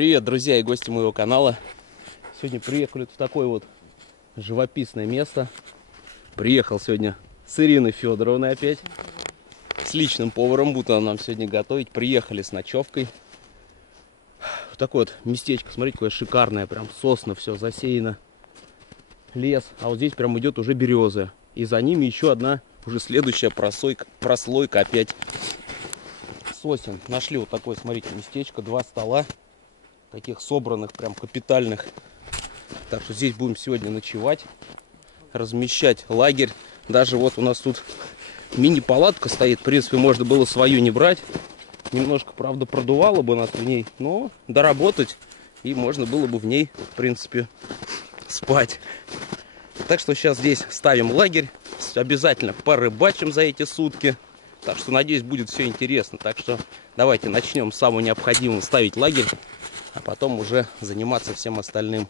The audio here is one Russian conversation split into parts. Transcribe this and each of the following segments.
Привет, друзья и гости моего канала. Сегодня приехали в такое вот живописное место. Приехал сегодня с Ириной Федоровной опять. С личным поваром, будто она нам сегодня готовить. Приехали с ночевкой. Вот такое вот местечко, смотрите, какое шикарное. Прям сосны, все засеяно. Лес. А вот здесь прям идет уже березы. И за ними еще одна, уже следующая прослойка опять сосен. Нашли вот такое, смотрите, местечко. 2 стола. Таких собранных, прям капитальных. Так что здесь будем сегодня ночевать. Размещать лагерь. Даже вот у нас тут мини-палатка стоит. В принципе, можно было свою не брать. Немножко, правда, продувало бы нас в ней. Но доработать. И можно было бы в ней, в принципе, спать. Так что сейчас здесь ставим лагерь. Обязательно порыбачим за эти сутки. Так что, надеюсь, будет все интересно. Так что давайте начнем с самого необходимого. Ставить лагерь. А потом уже заниматься всем остальным.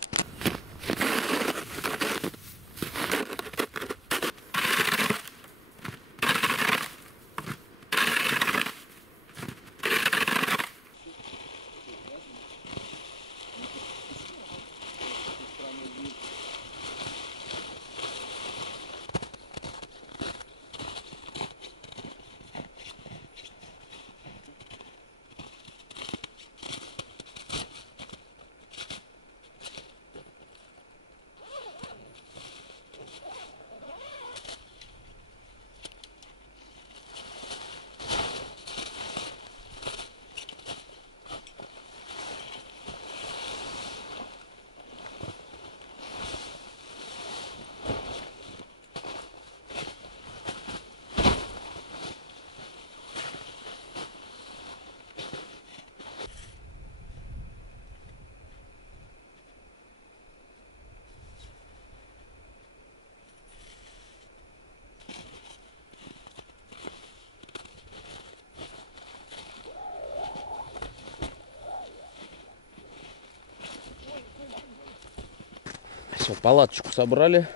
Все, палаточку собрали,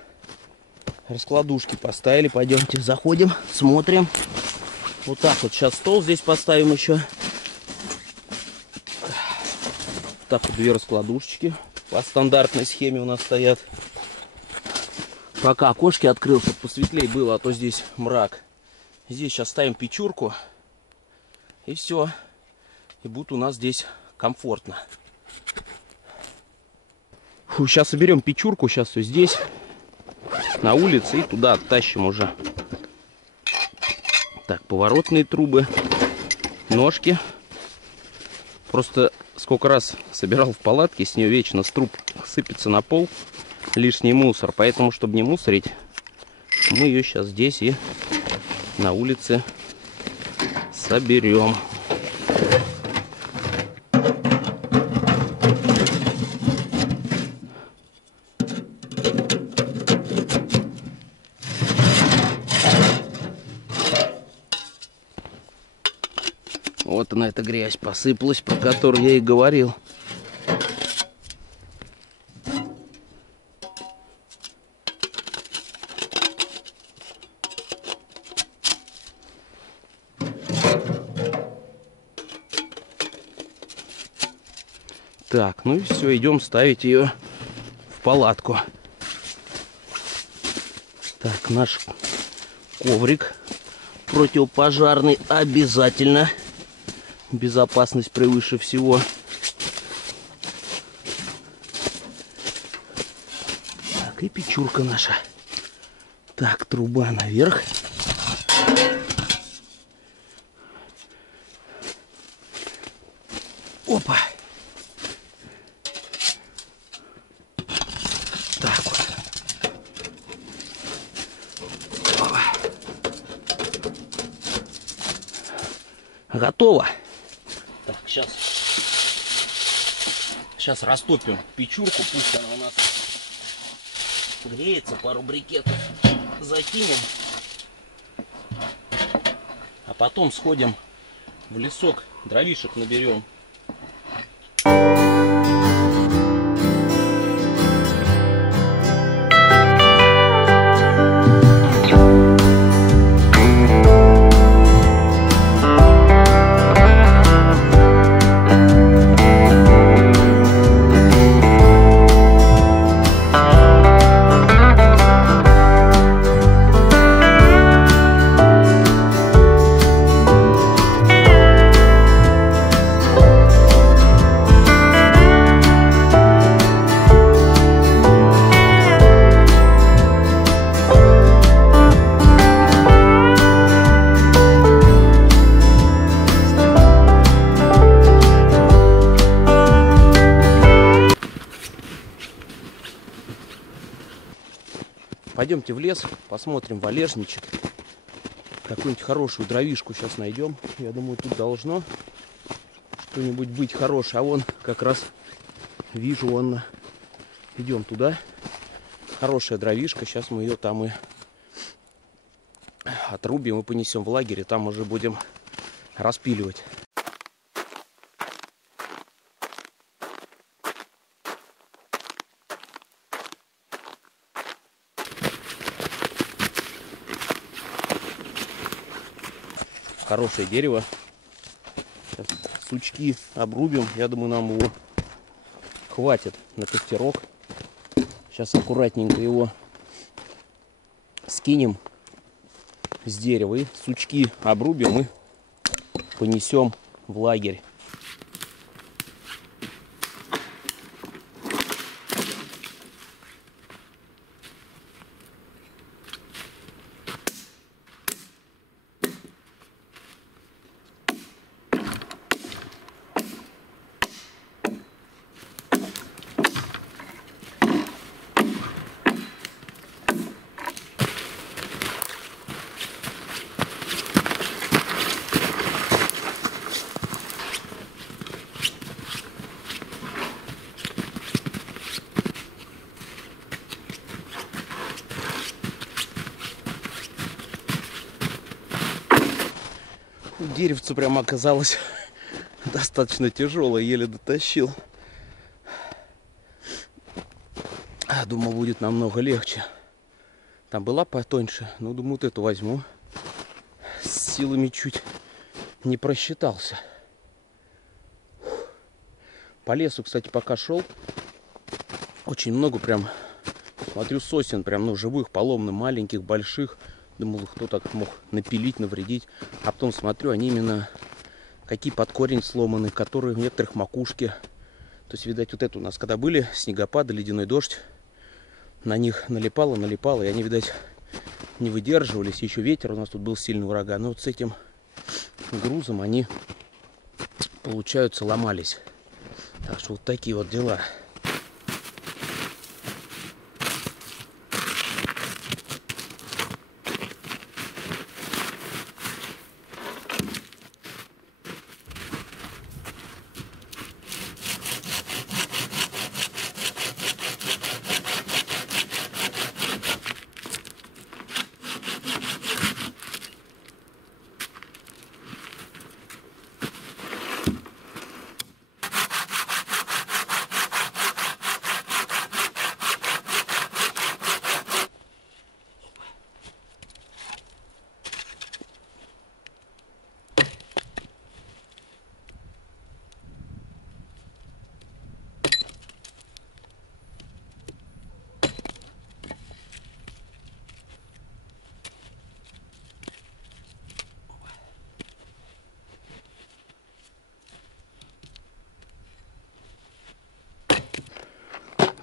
раскладушки поставили. Пойдемте, заходим, смотрим. Вот так вот сейчас стол здесь поставим еще. Так вот 2 раскладушечки по стандартной схеме у нас стоят. Пока окошки открыл, чтобы посветлее было, а то здесь мрак. Здесь сейчас ставим печурку. И все. И будет у нас здесь комфортно. Фу, сейчас соберем печурку, сейчас все здесь, на улице, и туда оттащим уже. Так, поворотные трубы, ножки. Просто сколько раз собирал в палатке, с нее вечно с труб сыпется на пол лишний мусор. Поэтому, чтобы не мусорить, мы ее сейчас здесь и на улице соберем. Вот она, эта грязь посыпалась, про которую я и говорил. Так, ну и все, идем ставить ее в палатку. Так, наш коврик противопожарный обязательно. Безопасность превыше всего. Так, и печурка наша. Так, труба наверх. Опа. Так вот. Опа. Готово. Так, сейчас растопим печурку, пусть она у нас греется, пару брикетов закинем, а потом сходим в лесок, дровишек наберем. Пойдемте в лес, посмотрим валежничек. Какую-нибудь хорошую дровишку сейчас найдем. Я думаю, тут должно что-нибудь быть хорошее. А вон как раз вижу, вон. Идем туда. Хорошая дровишка. Сейчас мы ее там и отрубим и понесем в лагерь. И там уже будем распиливать. Хорошее дерево. Сейчас сучки обрубим. Я думаю, нам его хватит на костерок. Сейчас аккуратненько его скинем с дерева. И сучки обрубим и понесем в лагерь. Деревце прямо оказалось достаточно тяжелое, еле дотащил. Думал, будет намного легче. Там была потоньше, но думаю, вот эту возьму. С силами чуть не просчитался. По лесу, кстати, пока шел, очень много прям, смотрю, сосен прям, ну, живых, поломных, маленьких, больших. Думал, кто так мог напилить, навредить. А потом смотрю, они именно какие под корень сломаны, которые в некоторых макушке. То есть, видать, вот это у нас, когда были снегопады, ледяной дождь, на них налипало, и они, видать, не выдерживались. Еще ветер, у нас тут был сильный ураган. Но вот с этим грузом они, получается, ломались. Так что вот такие вот дела.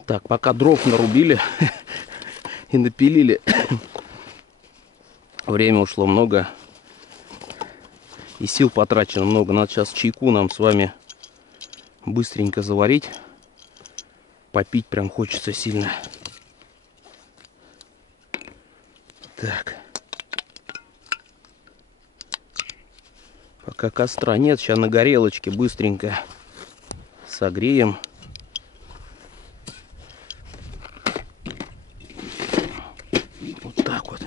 Так, пока дров нарубили и напилили, время ушло много и сил потрачено много. Надо сейчас чайку нам с вами быстренько заварить. Попить прям хочется сильно. Так. Пока костра нет, сейчас на горелочке быстренько согреем. Вот так вот.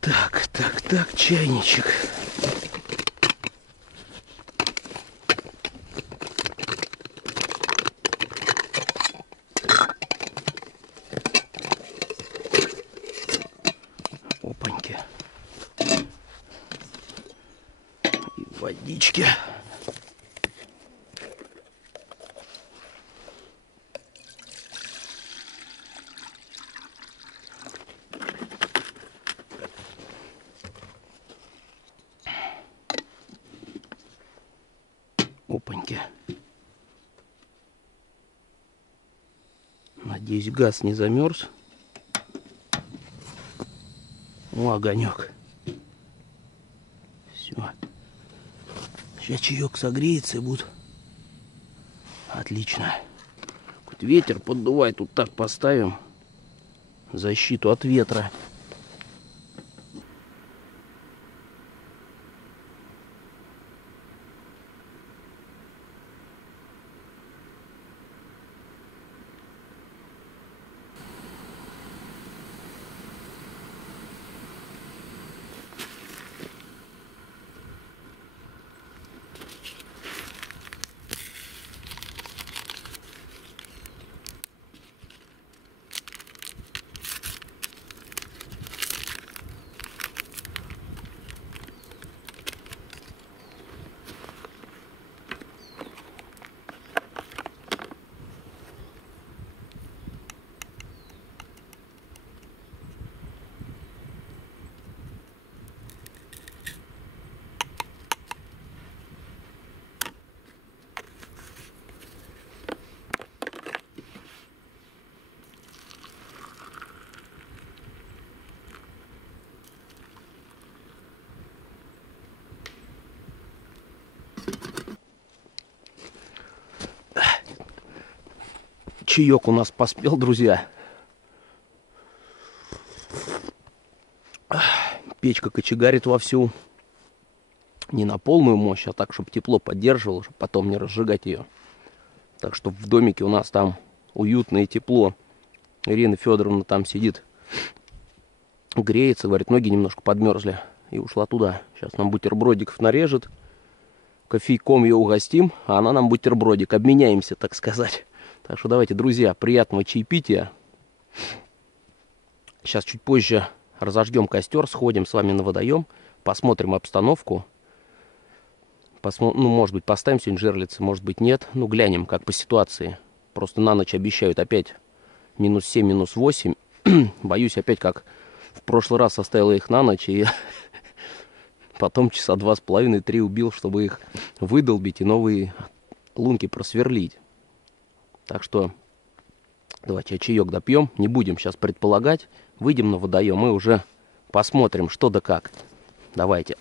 Так, чайничек. Опаньки. И водички. Опаньки. Надеюсь, газ не замерз. О, огонек. Все. Сейчас чаек согреется и будут Отлично. Хоть ветер поддувает, тут так поставим. Защиту от ветра. Чаек у нас поспел, друзья. Печка кочегарит вовсю. Не на полную мощь, а так, чтобы тепло поддерживало, чтобы потом не разжигать ее. Так что в домике у нас там уютно и тепло. Ирина Федоровна там сидит, греется, говорит, ноги немножко подмерзли. И ушла туда. Сейчас нам бутербродиков нарежет. Кофейком ее угостим, а она нам бутербродик. Обменяемся, так сказать. Так что давайте, друзья, приятного чаепития. Сейчас чуть позже разожгем костер, сходим с вами на водоем, посмотрим обстановку. Ну, может быть, поставим сегодня жерлицы, может быть, нет. Ну, глянем, как по ситуации. Просто на ночь обещают опять минус 7, минус 8. Боюсь опять, как в прошлый раз оставила их на ночь и потом часа 2,5-3 убил, чтобы их выдолбить и новые лунки просверлить. Так что давайте чаек допьем. Не будем сейчас предполагать. Выйдем на водоем и уже посмотрим, что да как. Давайте.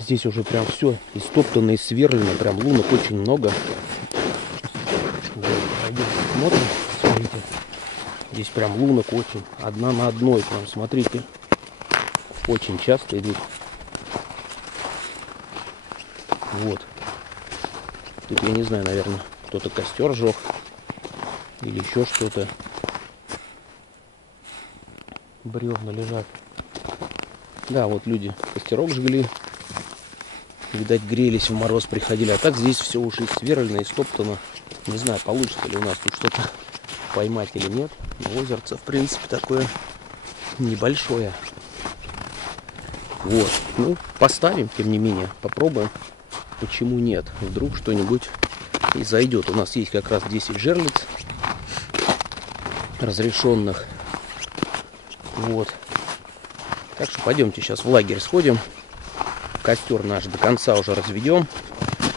Здесь уже прям все истоптано и сверлено, прям лунок очень много. Пойдем посмотрим. Смотрите, здесь прям лунок очень, одна на одной, прям смотрите, очень часто идут. Вот. Тут я не знаю, наверное, кто-то костер жег или еще что-то. Бревна лежат. Да, вот люди костерок жгли. Видать, грелись, в мороз приходили. А так здесь все уже сверлено и стоптано. Не знаю, получится ли у нас тут что-то поймать или нет. Но озерце, в принципе, такое небольшое. Вот. Ну, поставим, тем не менее. Попробуем. Почему нет? Вдруг что-нибудь и зайдет. У нас есть как раз 10 жерлиц разрешенных. Вот. Так что пойдемте сейчас в лагерь сходим. Костер наш до конца уже разведем.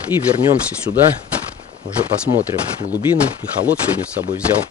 И вернемся сюда. Уже посмотрим глубины. И холод сегодня с собой взял.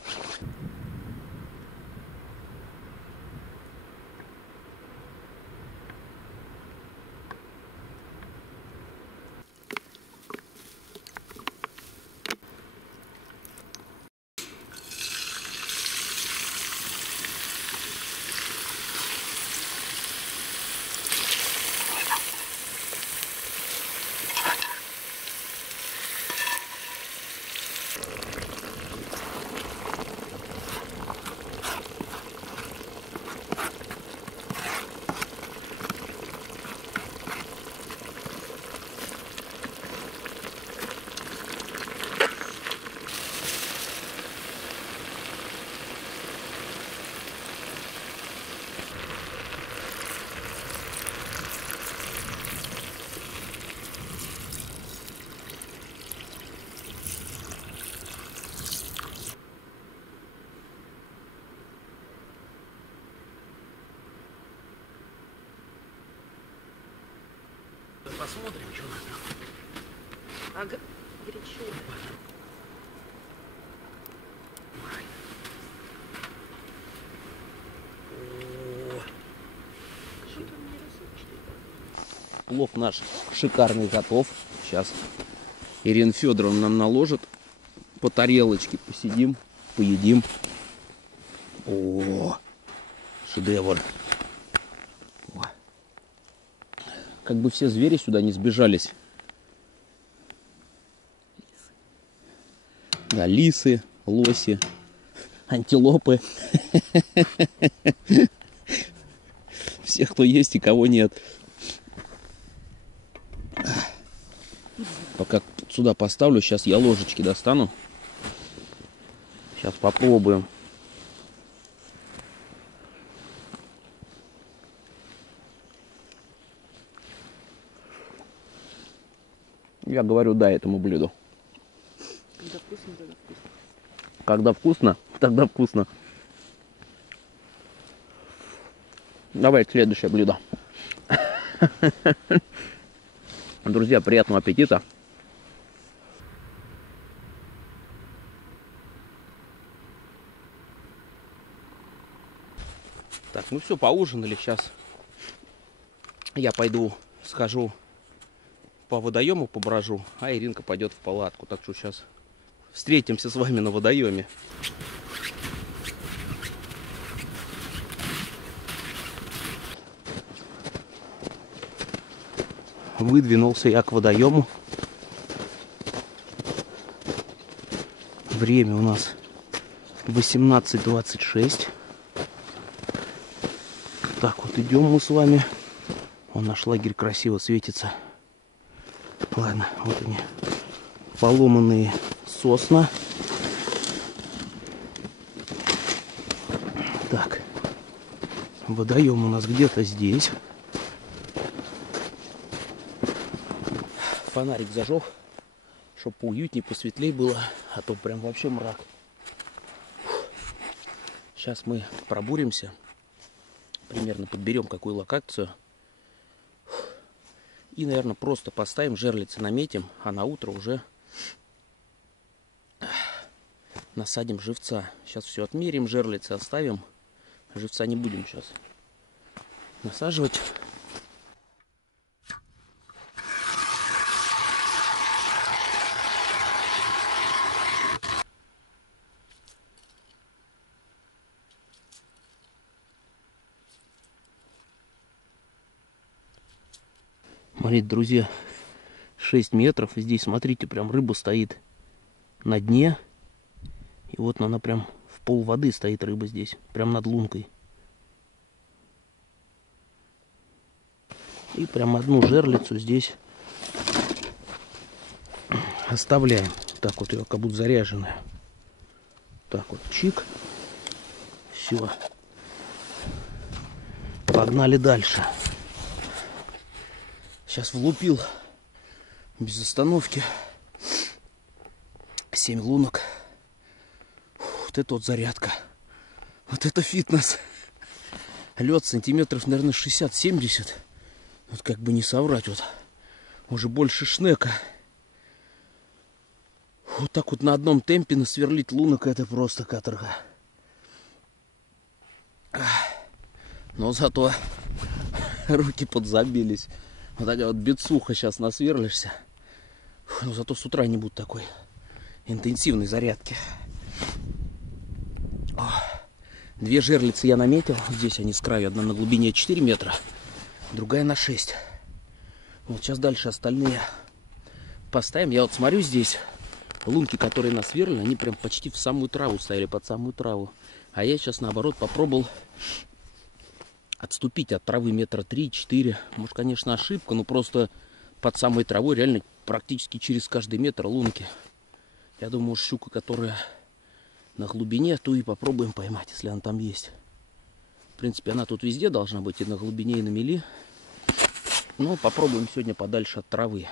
Посмотрим, что у нас там. Ага, горячо. Плов наш шикарный готов. Сейчас Ирина Федоровна нам наложит по тарелочке. Посидим, поедим. О, шедевр. О. Как бы все звери сюда не сбежались. Да, лисы, лоси, антилопы. Всех, кто есть и кого нет. Пока сюда поставлю, сейчас я ложечки достану. Сейчас попробуем. Я говорю да этому блюду. Когда вкусно, тогда вкусно. Когда вкусно, тогда вкусно. Давай следующее блюдо. Друзья, приятного аппетита. Так, ну все, поужинали. Сейчас я пойду, схожу по водоему, поброжу, а Иринка пойдет в палатку. Так что сейчас встретимся с вами на водоеме. Выдвинулся я к водоему. Время у нас 18:26. Так вот идем мы с вами. Вон наш лагерь красиво светится. Ладно, вот они, поломанные сосна. Так, водоем у нас где-то здесь. Фонарик зажег, чтобы поуютнее, посветлее было, а то прям вообще мрак. Сейчас мы пробуримся, примерно подберем какую локацию и, наверное, просто поставим жерлицы, наметим, а на утро уже насадим живца. Сейчас все отмерим, жерлицы оставим, живца не будем сейчас насаживать. Смотрите, друзья, 6 метров. И здесь, смотрите, прям рыба стоит на дне. И вот она прям в пол воды стоит, рыба здесь, прям над лункой. И прям одну жерлицу здесь оставляем. Так вот ее, как будто заряженная. Так вот, чик. Все. Погнали дальше. Сейчас влупил без остановки 7 лунок. Вот это вот зарядка. Вот это фитнес. Лед сантиметров, наверное, 60-70. Вот как бы не соврать, вот. Уже больше шнека. Вот так вот на одном темпе насверлить лунок — это просто каторга. Но зато руки подзабились. Вот такая вот бицуха сейчас насверлишься. Но зато с утра не будет такой интенсивной зарядки. Две жерлицы я наметил. Здесь они с краю. Одна на глубине 4 метра, другая на 6. Вот сейчас дальше остальные поставим. Я вот смотрю здесь. Лунки, которые насверлены, они прям почти в самую траву стояли, под самую траву. А я сейчас, наоборот, попробовал отступить от травы метра 3-4. Может, конечно, ошибка, но просто под самой травой реально практически через каждый метр лунки. Я думаю, может, щука, которая на глубине, ту и попробуем поймать, если она там есть. В принципе, она тут везде должна быть, и на глубине, и на мели. Но попробуем сегодня подальше от травы.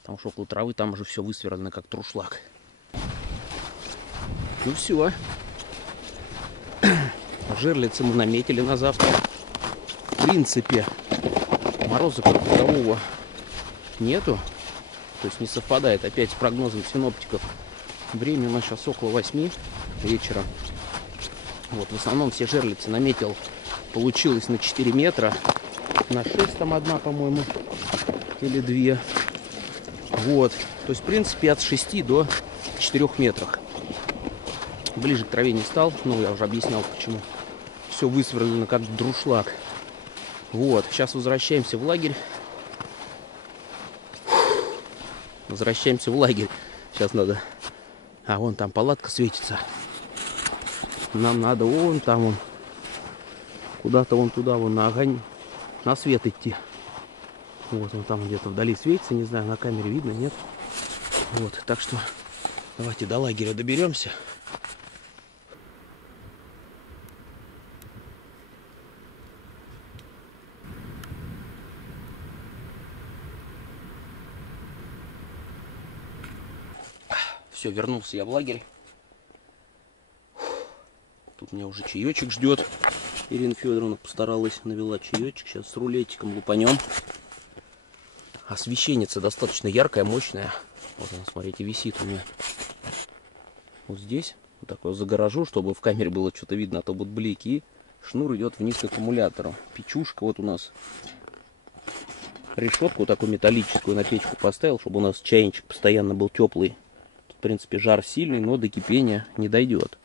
Потому что около травы там уже все высверлено, как трушлаг. Ну все. Жерлицы мы наметили на завтра. В принципе, мороза как такового нету. То есть не совпадает опять с прогнозом синоптиков. Время у нас сейчас около 8 вечера. Вот, в основном все жерлицы наметил. Получилось на 4 метра. На 6 там одна, по-моему. Или 2. Вот. То есть, в принципе, от 6 до 4 метрах. Ближе к траве не стал. Ну, я уже объяснял, почему. Все высверлено как друшлаг. Вот. Сейчас возвращаемся в лагерь. Возвращаемся в лагерь. Сейчас надо... А, вон там палатка светится. Нам надо вон там, вон. Куда-то вон туда, вон на огонь. На свет идти. Вот он там где-то вдали светится. Не знаю, на камере видно, нет? Вот, так что давайте до лагеря доберемся. Все, вернулся я в лагерь. Тут меня уже чаечек ждет. Ирина Федоровна постаралась, навела чаечек. Сейчас с рулетиком лупанем. Освещение достаточно яркое, мощное. Вот она, смотрите, висит у меня. Вот здесь. Вот такое загоражу, чтобы в камере было что-то видно, а то будут блики. И шнур идет вниз к аккумулятору. Печушка вот у нас. Решетку вот такую металлическую на печку поставил, чтобы у нас чайничек постоянно был теплый. Тут, в принципе, жар сильный, но до кипения не дойдет.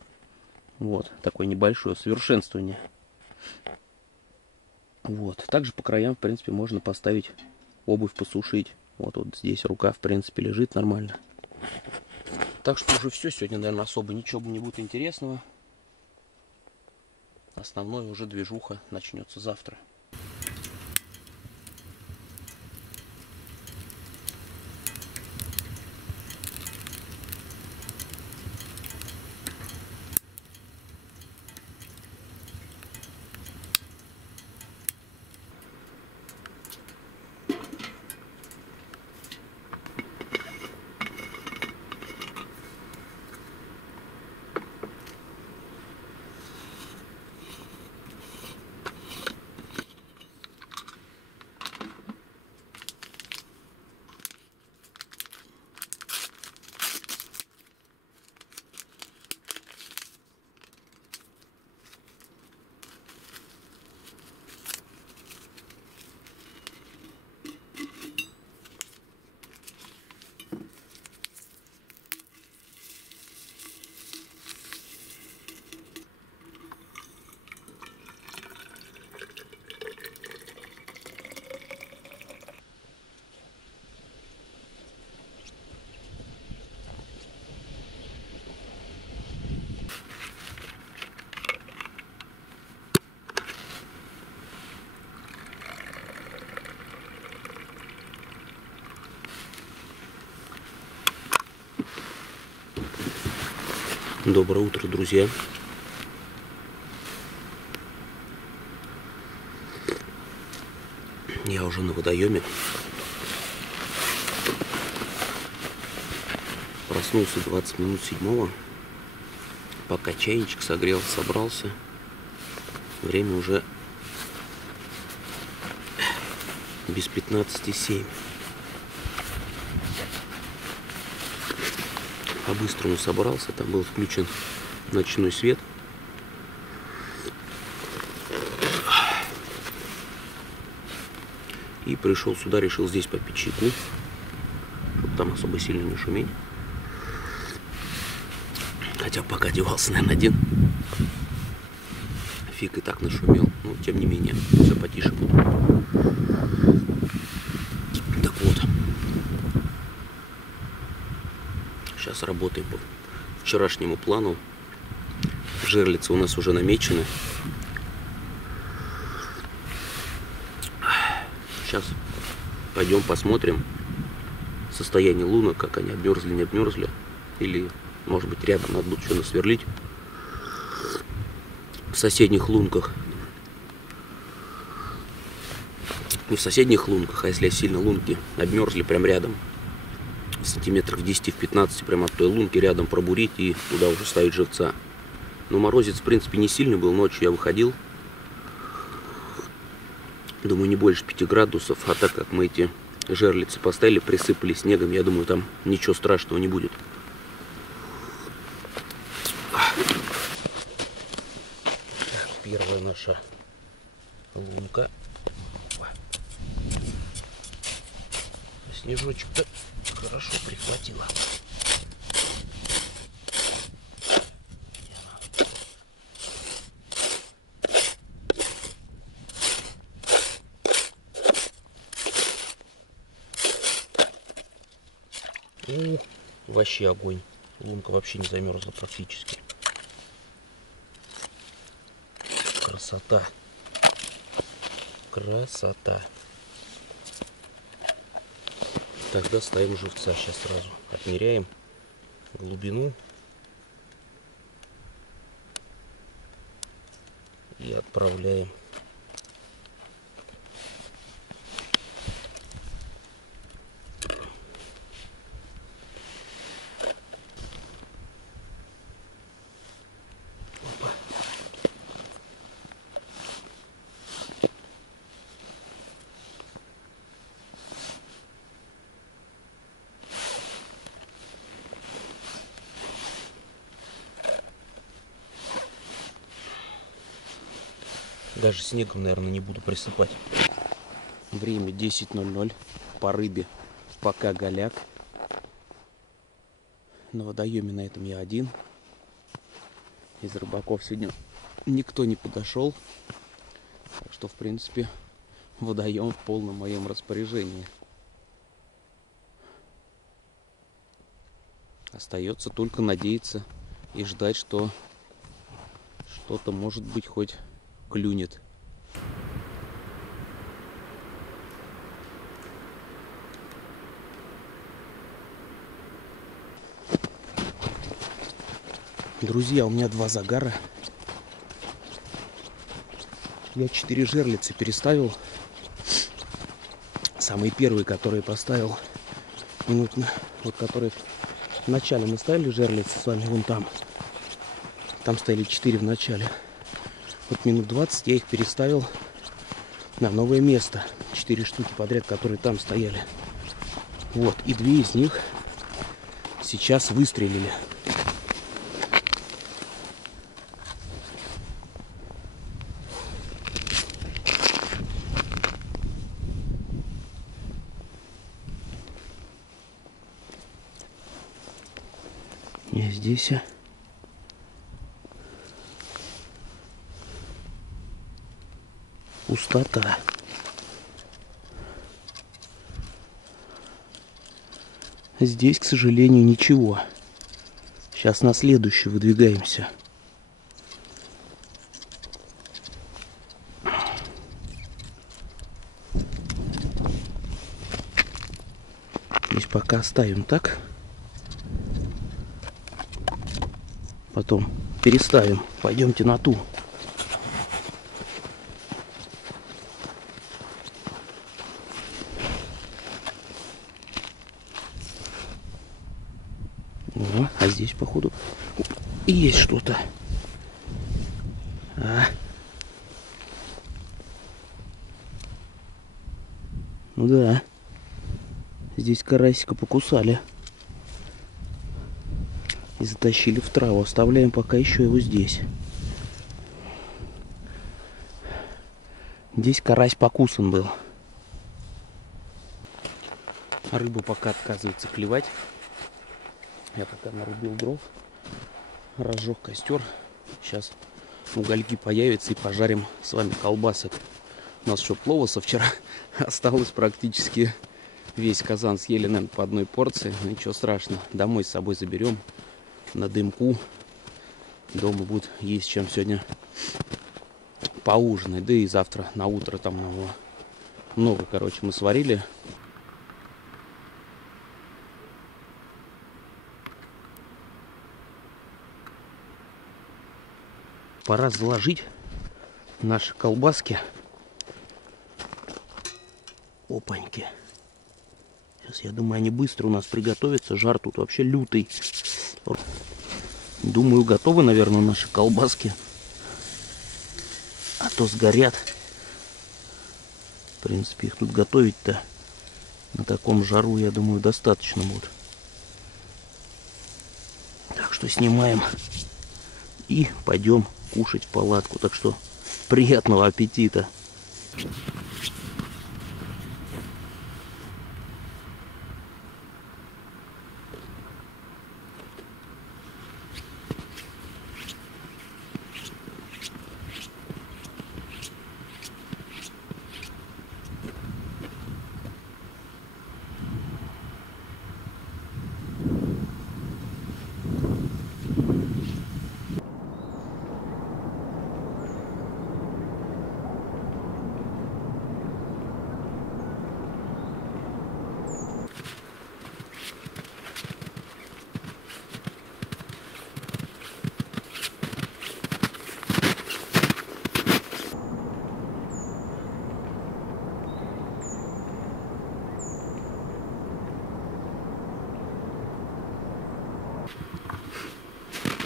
Вот, такое небольшое совершенствование. Вот, также по краям, в принципе, можно поставить обувь, посушить. Вот здесь рука, в принципе, лежит нормально. Так что уже все. Сегодня, наверное, особо ничего не будет интересного. Основное уже движуха начнется завтра. Доброе утро, друзья. Я уже на водоеме. Проснулся 20 минут 7. Пока чайничек согрел, собрался. Время уже Без 15,7. По-быстрому собрался. Там был включен ночной свет. И пришел сюда, решил здесь попить чайку, чтобы там особо сильно не шуметь. Хотя пока одевался, наверное, один. Фиг и так нашумел. Но тем не менее, все потише буду. Так вот. Сейчас работаем по вчерашнему плану. Жерлицы у нас уже намечены. Сейчас пойдем посмотрим состояние лунок, как они обмерзли, не обмерзли. Или, может быть, рядом надо будет что насверлить. В соседних лунках. Не в соседних лунках, а если сильно лунки обмерзли прям рядом. Сантиметров в 10-15 прямо от той лунки рядом пробурить и туда уже ставить живца. Но морозец, в принципе, не сильный был. Ночью я выходил. Думаю, не больше 5 градусов. А так как мы эти жерлицы поставили, присыпали снегом, я думаю, там ничего страшного не будет. Первая наша лунка. Снежочек-то хорошо прихватило. Вообще огонь. Лунка вообще не замерзла практически. Красота. Красота. Тогда ставим живца. Сейчас сразу отмеряем глубину. И отправляем. Даже снегом, наверное, не буду присыпать. Время 10:00. По рыбе пока голяк. На водоеме на этом я один. Из рыбаков сегодня никто не подошел. Так что, в принципе, водоем в полном моем распоряжении. Остается только надеяться и ждать, что что-то, может быть, хоть клюнет. Друзья, у меня 2 загара. Я 4 жерлицы переставил. Самые первые, которые поставил минутно, вот которые в начале мы ставили жерлицы с вами вон там. Там стояли 4 в начале. Вот минут 20 я их переставил на новое место. 4 штуки подряд, которые там стояли. Вот, и 2 из них сейчас выстрелили. И здесь пустота. Здесь, к сожалению, ничего. Сейчас на следующую выдвигаемся. Здесь пока оставим так. Потом переставим. Пойдемте на ту. А здесь, походу, есть что-то. Ну да. Здесь карасика покусали. И затащили в траву. Оставляем пока еще его здесь. Здесь карась покусан был. Рыба пока отказывается клевать. Я пока нарубил дров. Разжег костер. Сейчас угольки появятся и пожарим с вами колбасок. У нас еще плова со вчера осталось практически весь казан. Съели, наверное, по одной порции. Но ничего страшного. Домой с собой заберем. На дымку. Дома будет есть чем сегодня поужинать. Да и завтра на утро там много, короче, мы сварили. Пора заложить наши колбаски. Опаньки. Сейчас, я думаю, они быстро у нас приготовятся. Жар тут вообще лютый. Думаю, готовы, наверное, наши колбаски. А то сгорят. В принципе, их тут готовить-то на таком жару, я думаю, достаточно будет. Так что снимаем и пойдем кушать в палатку. Так что приятного аппетита.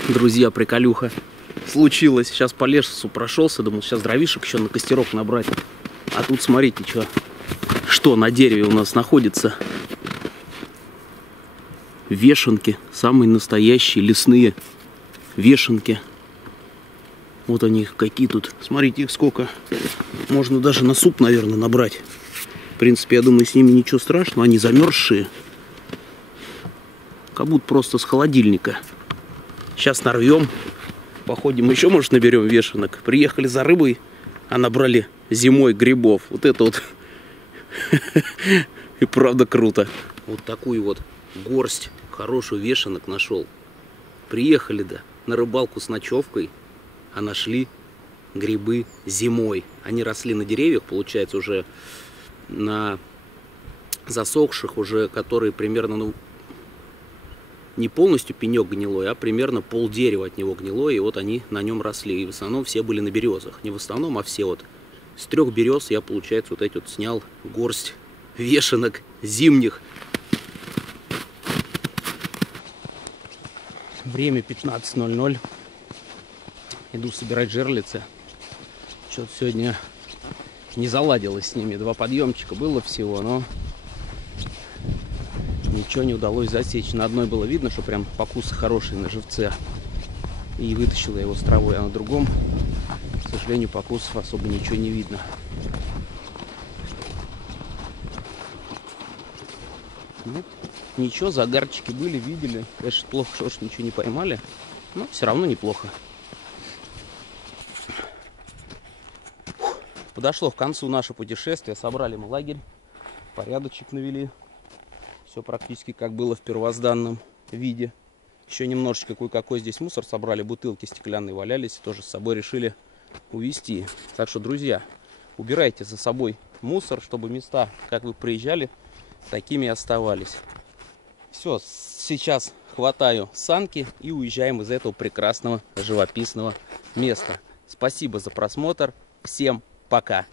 Друзья, приколюха случилось. Сейчас по лесу прошелся, думал, сейчас дровишек еще на костерок набрать. А тут смотрите, что на дереве у нас находится. Вешенки, самые настоящие лесные вешенки. Вот они какие тут. Смотрите, их сколько. Можно даже на суп, наверное, набрать. В принципе, я думаю, с ними ничего страшного. Они замерзшие. Как будто просто с холодильника. Сейчас нарвем, походим, еще, может, наберем вешенок. Приехали за рыбой, а набрали зимой грибов. Вот это вот и правда круто. Вот такую вот горсть хорошую вешенок нашел. Приехали, да, на рыбалку с ночевкой, а нашли грибы зимой. Они росли на деревьях, получается, уже на засохших, уже которые примерно, ну, не полностью пенек гнилой, а примерно пол дерева от него гнилой, и вот они на нем росли. И в основном все были на березах. Не в основном, а все вот. С 3 берез я, получается, вот эти вот снял горсть вешенок зимних. Время 15:00. Иду собирать жерлицы. Что-то сегодня не заладилось с ними. 2 подъемчика было всего, но ничего не удалось засечь. На одной было видно, что прям покус хороший на живце. И вытащила его с травой, а на другом, к сожалению, покусов особо ничего не видно. Ну, ничего, загарчики были, видели. Конечно, плохо, что ничего не поймали, но все равно неплохо. Подошло к концу наше путешествие. Собрали мы лагерь, порядочек навели. Все практически как было в первозданном виде. Еще немножечко кое-какой здесь мусор собрали. Бутылки стеклянные валялись. Тоже с собой решили увезти. Так что, друзья, убирайте за собой мусор, чтобы места, как вы приезжали, такими и оставались. Все, сейчас хватаю санки и уезжаем из этого прекрасного живописного места. Спасибо за просмотр. Всем пока.